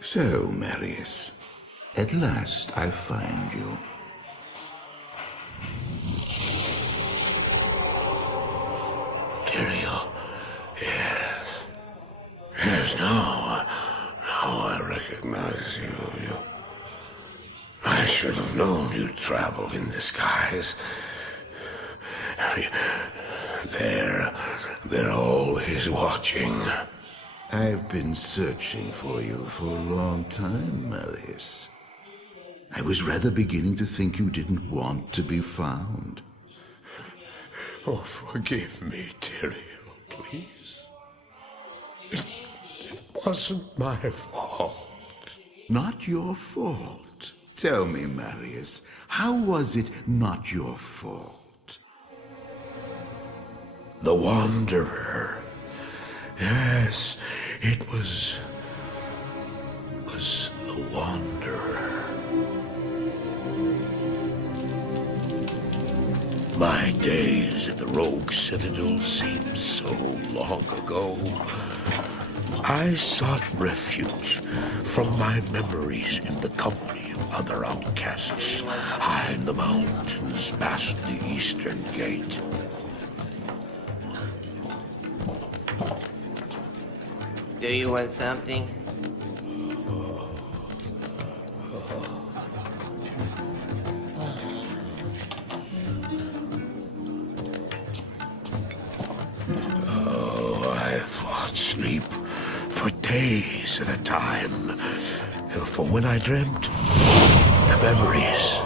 So, Marius, at last I find you. Tyrael, yes. Yes, now I recognize you. I should have known you'd travel in the skies. They're always watching. I've been searching for you for a long time, Marius. I was rather beginning to think you didn't want to be found. Oh, forgive me, Tyrael, please. It wasn't my fault. Not your fault. Tell me, Marius, how was it not your fault? The Wanderer. Yes, it was the Wanderer. My days at the Rogue Citadel seem so long ago. I sought refuge from my memories in the company of other outcasts, high in the mountains past the Eastern Gate. Do you want something? Oh, I fought sleep for days at a time. For when I dreamt, the memories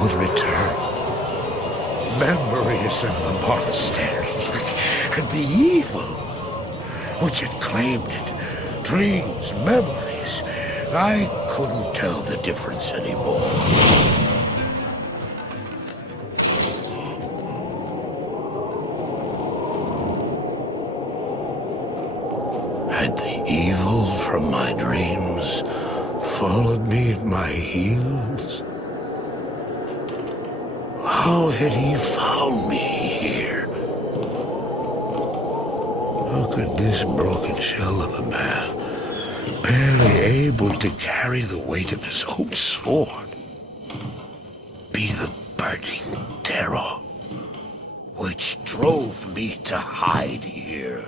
would return. Memories of the monastery and the evil which had claimed it. Dreams, memories. I couldn't tell the difference anymore. Had the evil from my dreams followed me at my heels? How had he found me here? How could this broken shell of a man, barely able to carry the weight of his own sword, be the burning terror which drove me to hide here?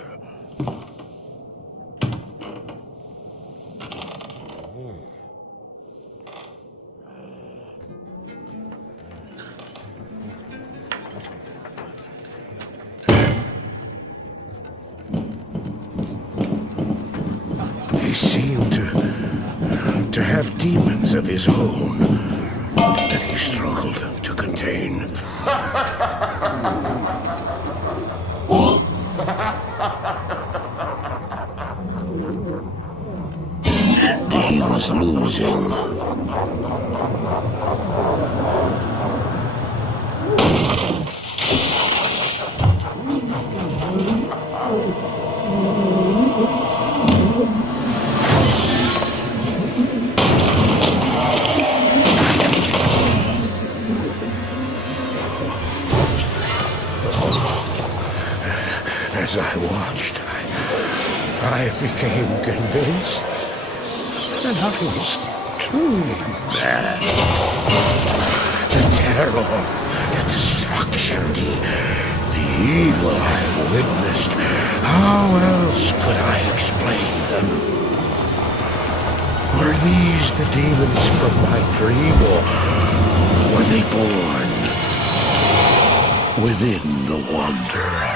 He seemed to have demons of his own that he struggled to contain. And he was losing. As I watched, I became convinced that I was truly mad. The terror, the destruction, the evil I witnessed, how else could I explain them? Were these the demons from my dream, or were they born within the Wanderer?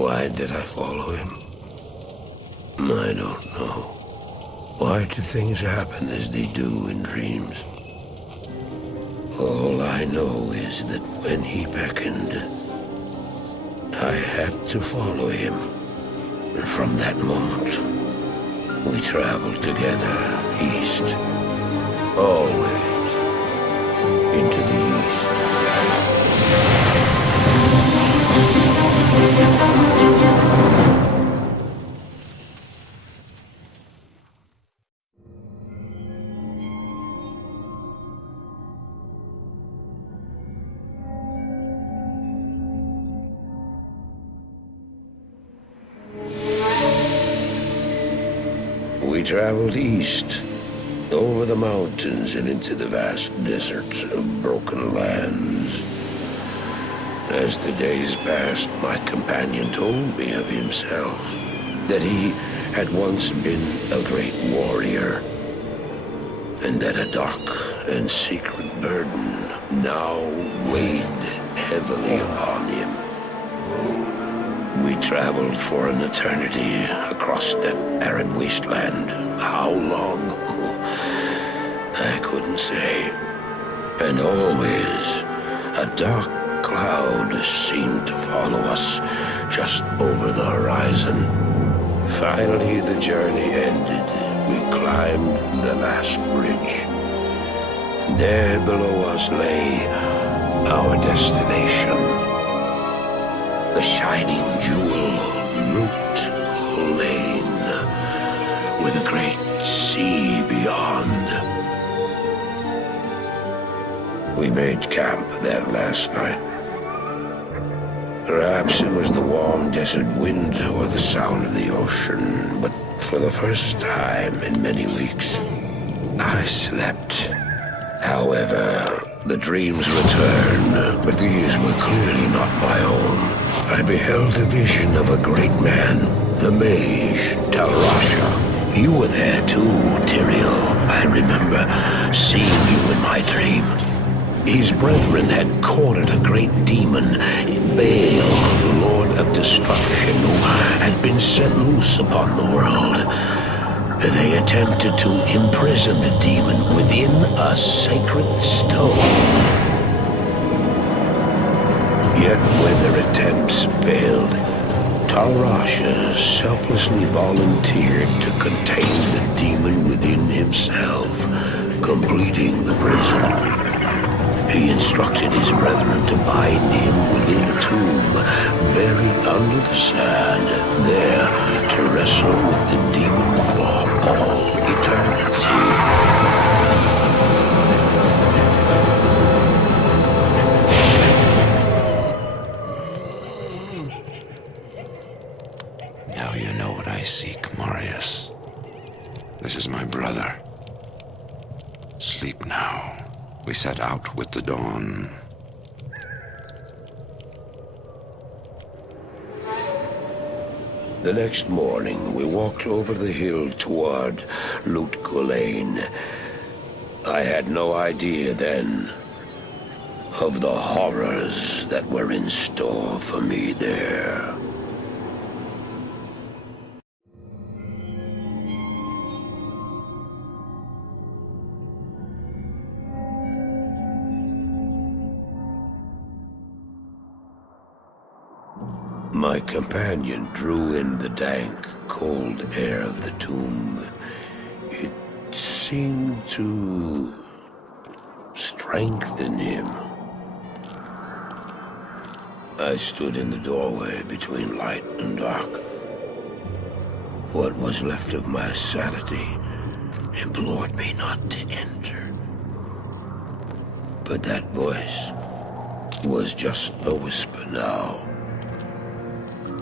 Why did I follow him? I don't know. Why do things happen as they do in dreams? All I know is that when he beckoned, I had to follow him. And from that moment, we traveled together east. Always into the east. We traveled east, over the mountains and into the vast deserts of broken lands. As the days passed, my companion told me of himself, that he had once been a great warrior, and that a dark and secret burden now weighed heavily upon him. We traveled for an eternity across that arid wasteland. How long? I couldn't say. And always, a dark cloud seemed to follow us just over the horizon. Finally, the journey ended. We climbed the last bridge. There below us lay our destination. The shining jewel, Loot Lane, with a great sea beyond. We made camp there last night. Perhaps it was the warm desert wind or the sound of the ocean, but for the first time in many weeks, I slept. However, the dreams returned, but these were clearly not my own. I beheld a vision of a great man, the mage, Talrasha. You were there too, Tyrael. I remember seeing you in my dream. His brethren had cornered a great demon, Baal, Lord of Destruction, who had been set loose upon the world. They attempted to imprison the demon within a sacred stone. Yet when their attempts failed, Talrasha selflessly volunteered to contain the demon within himself, completing the prison. He instructed his brethren to bind him within a tomb, buried under the sand, there to wrestle with the demon for all eternity. Now you know what I seek, Marius. This is my brother. Sleep now. We set out with the dawn. The next morning, we walked over the hill toward Loot Lane. I had no idea then of the horrors that were in store for me there. My companion drew in the dank, cold air of the tomb. It seemed to strengthen him. I stood in the doorway between light and dark. What was left of my sanity implored me not to enter. But that voice was just a whisper now.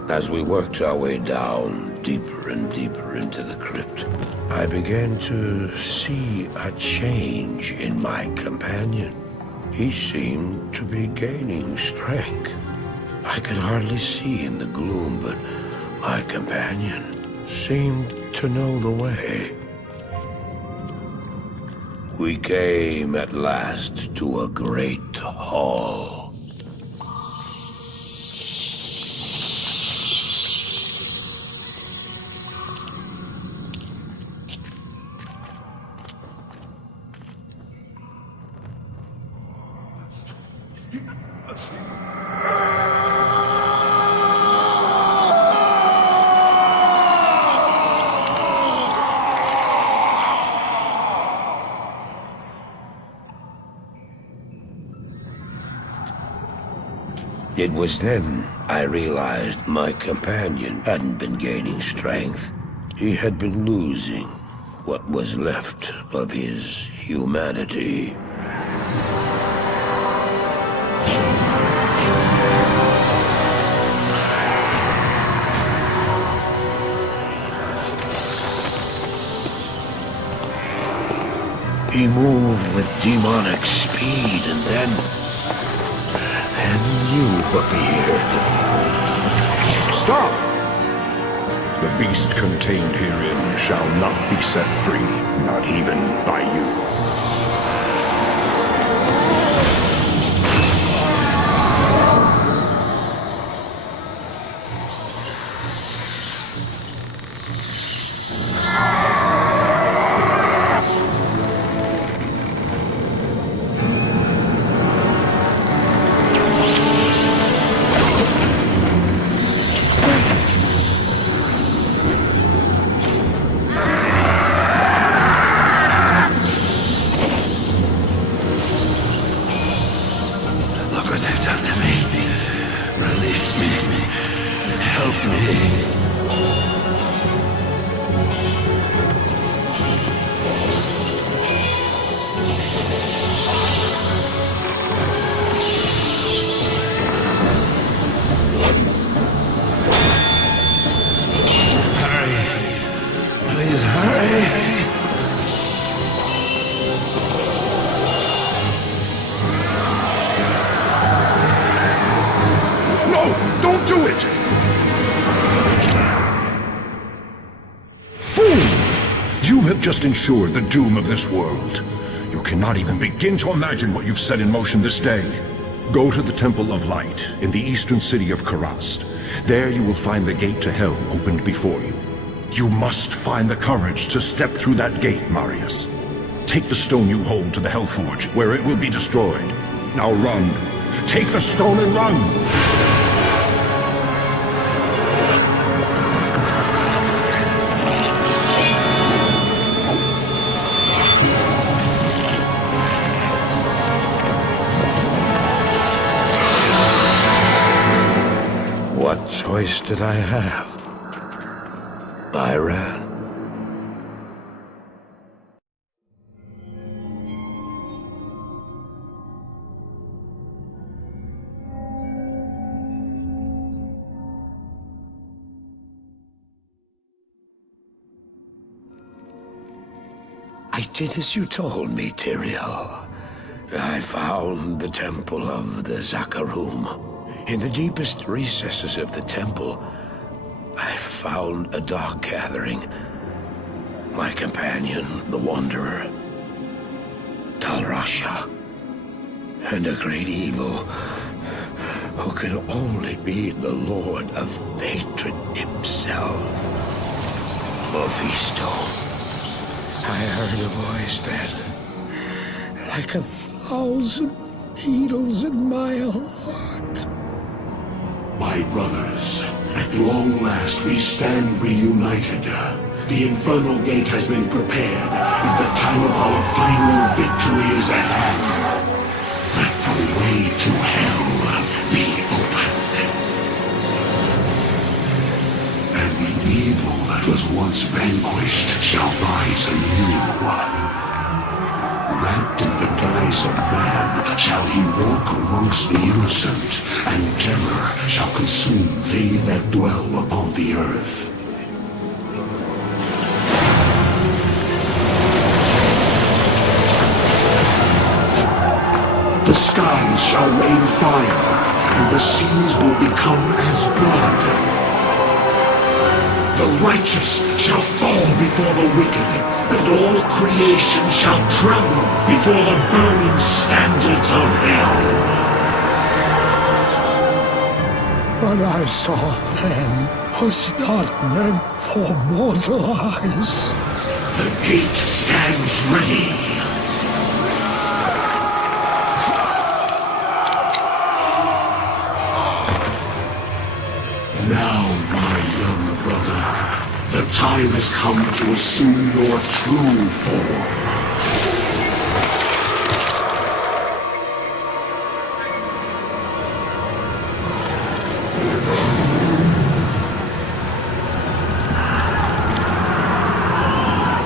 As we worked our way down, deeper and deeper into the crypt, I began to see a change in my companion. He seemed to be gaining strength. I could hardly see in the gloom, but my companion seemed to know the way. We came at last to a great hall. It was then I realized my companion hadn't been gaining strength. He had been losing what was left of his humanity. He moved with demonic speed, and then you appeared. Stop! The beast contained herein shall not be set free, not even by you. Just ensured the doom of this world. You cannot even begin to imagine what you've set in motion this day. Go to the Temple of Light in the eastern city of Karast. There you will find the gate to hell opened before you. You must find the courage to step through that gate, Marius. Take the stone you hold to the Hellforge, where it will be destroyed. Now run. Take the stone and run! What choice did I have? I ran. I did as you told me, Tyrael. I found the Temple of the Zakarum. In the deepest recesses of the temple, I found a dark gathering. My companion, the Wanderer, Talrasha, and a great evil who could only be the Lord of Hatred himself, Mephisto. I heard a voice then, like 1,000 needles in my heart. My brothers, at long last we stand reunited. The Infernal Gate has been prepared, and the time of our final victory is at hand. Let the way to hell be opened. And the evil that was once vanquished shall rise anew. Wrapped in the guise of man shall he walk amongst the innocent, and terror shall consume they that dwell upon the earth. The skies shall rain fire, and the seas will become as blood. The righteous shall fall before the wicked, and all creation shall tremble before the burning standards of hell. What I saw then was not meant for mortal eyes. The gate stands ready. has come to assume your true form.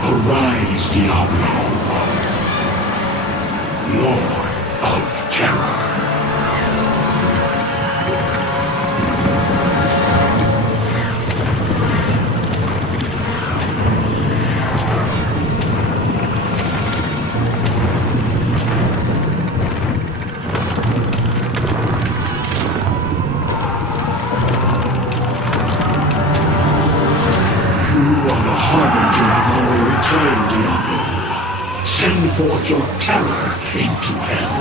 Arise, Diablo, Lord of Terror. Return, Diablo. Send forth your terror into hell.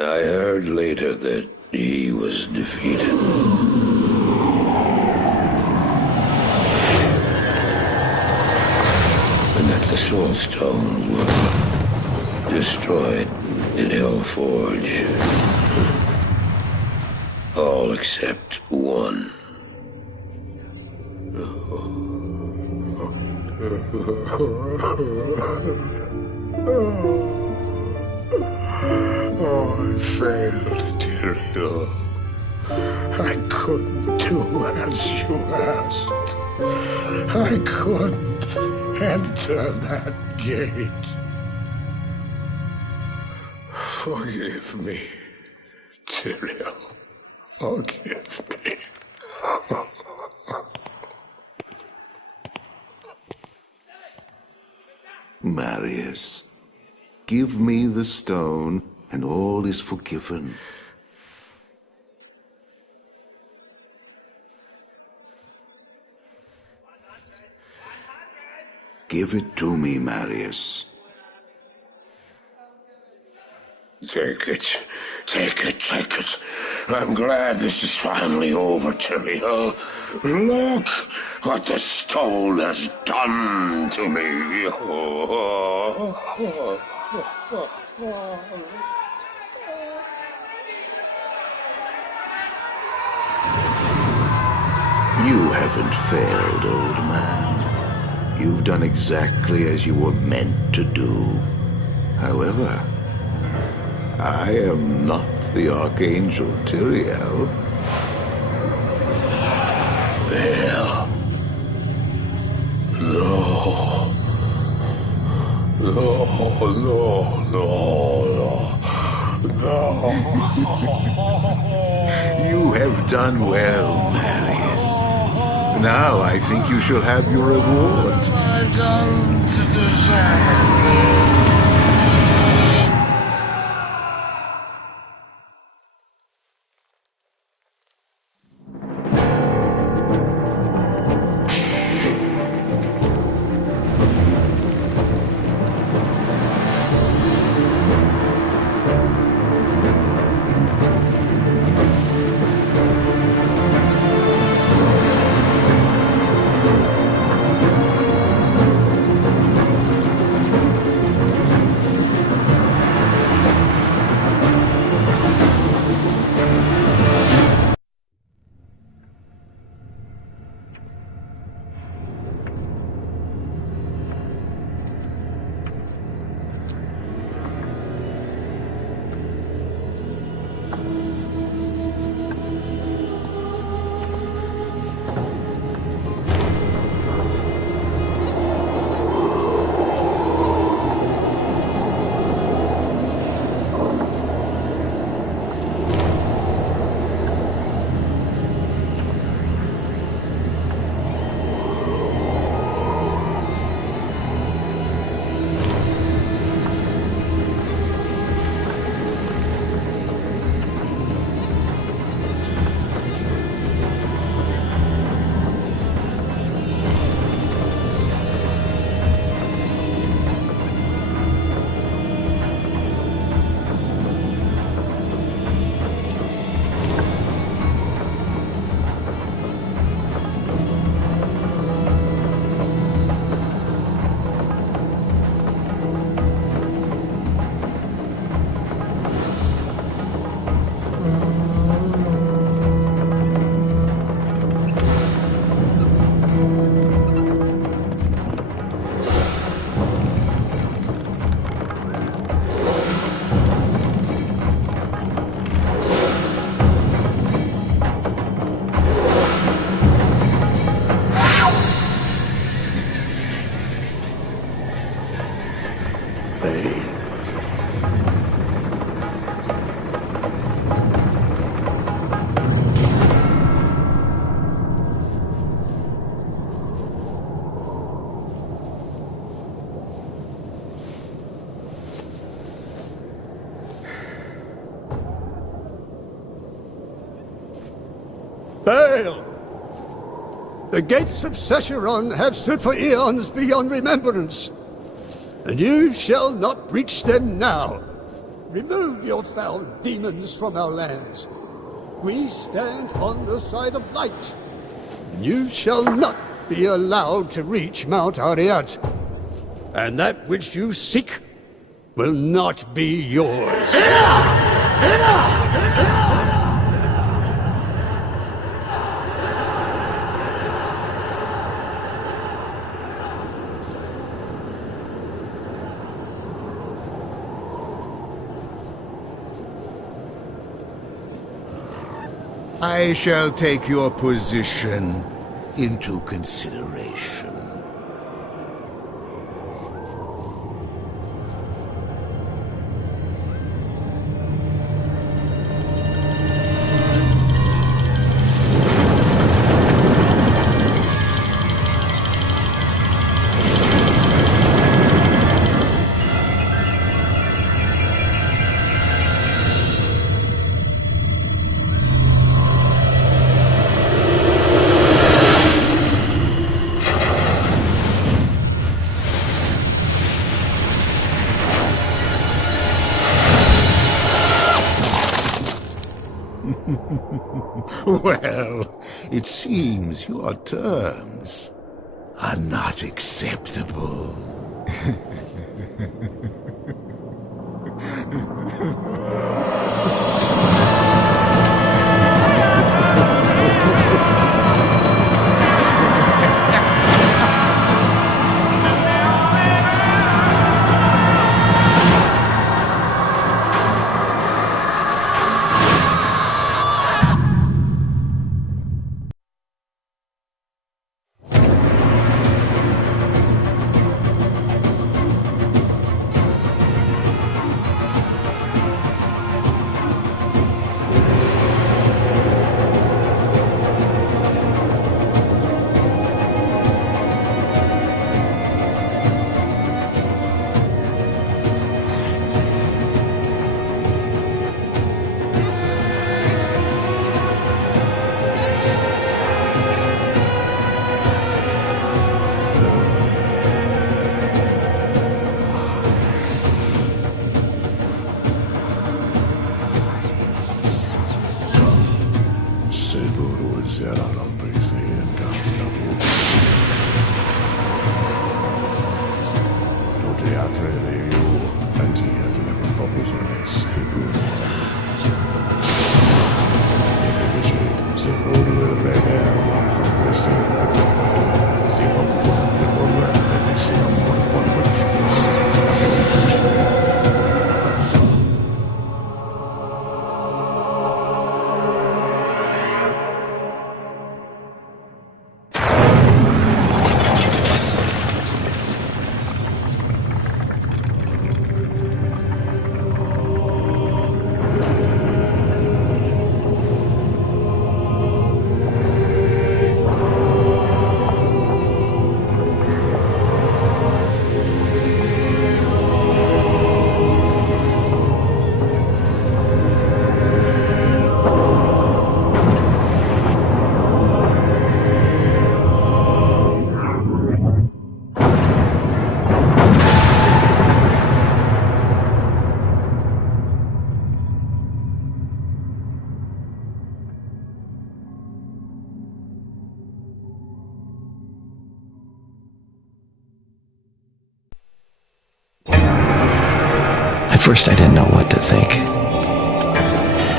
I heard later that he was defeated. And that the Soul Stones were destroyed in Hellforge. All except one. Oh, I failed, Diablo. I couldn't do as you asked. I couldn't enter that gate. Forgive me, Tyrael. Forgive me. Marius, give me the stone, and all is forgiven. Give it to me, Marius. Take it. Take it, take it. I'm glad this is finally over, Tyrael. Look what the stone has done to me. You haven't failed, old man. You've done exactly as you were meant to do. However, I am not the Archangel Tyrael. There. No. No, no, no, no. You have done well, Marius. Now I think you shall have your reward. I don't deserve. Bail! The gates of Sescheron have stood for eons beyond remembrance, and you shall not breach them now. Remove your foul demons from our lands. We stand on the side of light. You shall not be allowed to reach Mount Ariat, and that which you seek will not be yours. Enough! Enough! Enough! I shall take your position into consideration. Well, it seems your terms are not acceptable. At first I didn't know what to think.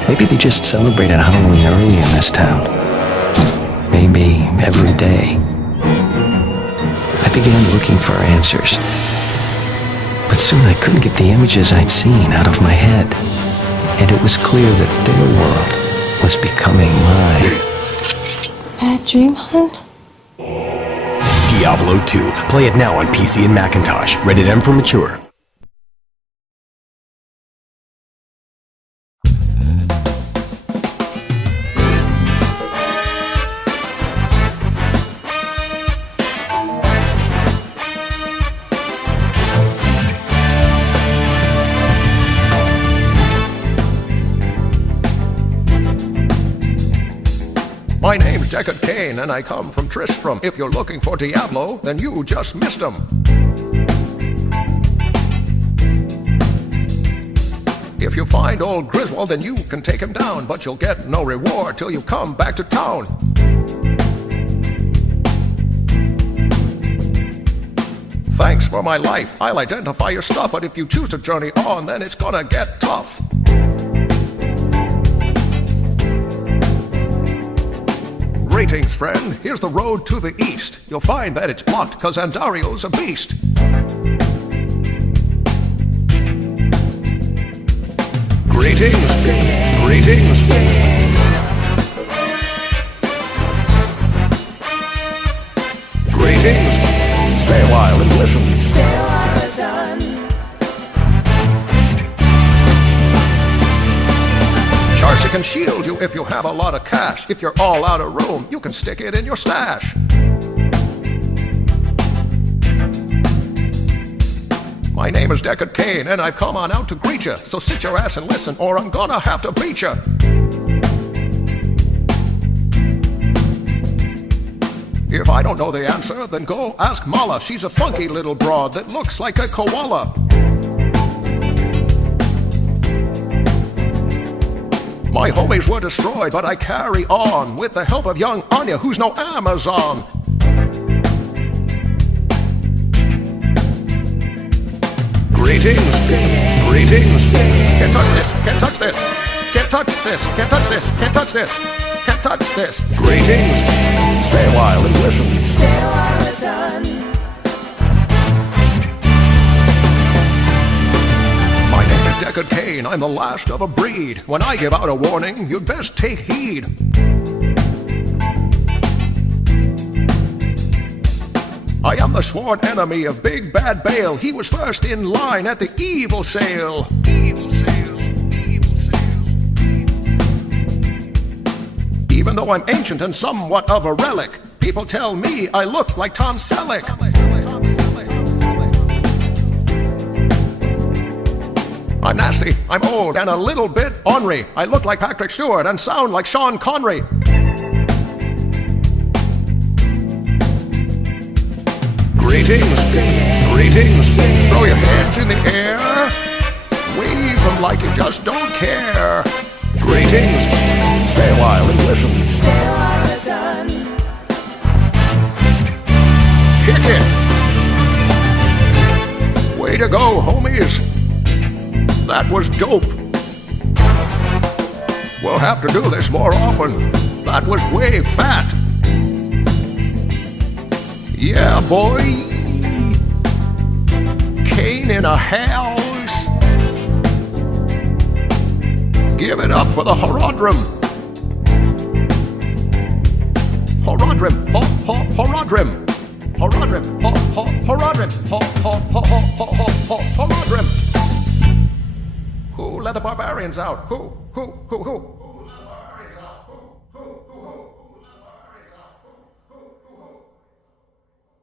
Maybe they just celebrated Halloween early in this town. Maybe every day. I began looking for answers. But soon I couldn't get the images I'd seen out of my head. And it was clear that their world was becoming mine. Bad dream, hun? Diablo 2. Play it now on PC and Macintosh. Rated M for mature. Mine Deckard Cain, and I come from Tristram. If you're looking for Diablo, then you just missed him. If you find old Griswold, then you can take him down, but you'll get no reward till you come back to town. Thanks for my life, I'll identify your stuff, but if you choose to journey on, then it's gonna get tough. Greetings, friend, here's the road to the east. You'll find that it's blocked, cause Andario's a beast. Greetings, greetings. Greetings, stay a while and listen. Stay a while, listen. Charcy can shield you if you have a lot of cash. If you're all out of room, you can stick it in your stash. My name is Deckard Cain, and I've come on out to greet ya. So sit your ass and listen, or I'm gonna have to beat ya. If I don't know the answer, then go ask Mala. She's a funky little broad that looks like a koala. My homies were destroyed, but I carry on with the help of young Anya, who's no Amazon. Greetings, greetings. Can't touch this, can't touch this. Can't touch this, can't touch this, can't touch this. Can't touch this. Greetings. Stay a while and listen. Stay a while, listen. My name is Deckard Cain, I'm the last of a breed. When I give out a warning, you'd best take heed. I am the sworn enemy of Big Bad Bale. He was first in line at the evil sale. Evil sale, evil sale, evil sale. Even though I'm ancient and somewhat of a relic, people tell me I look like Tom Selleck. I'm nasty, I'm old, and a little bit ornery. I look like Patrick Stewart and sound like Sean Connery. Greetings, greetings. Throw your hands in the air. Wave them like you just don't care. Greetings. Stay a while and listen. Stay a while, listen. Kick it. Way to go, homies. That was dope. We'll have to do this more often. That was way fat. Yeah, boy. Cain in a house. Give it up for the Horodrim. Horodrim. Horodrim. Horodrim. Horodrim. Horodrim. Who let the barbarians out? Who?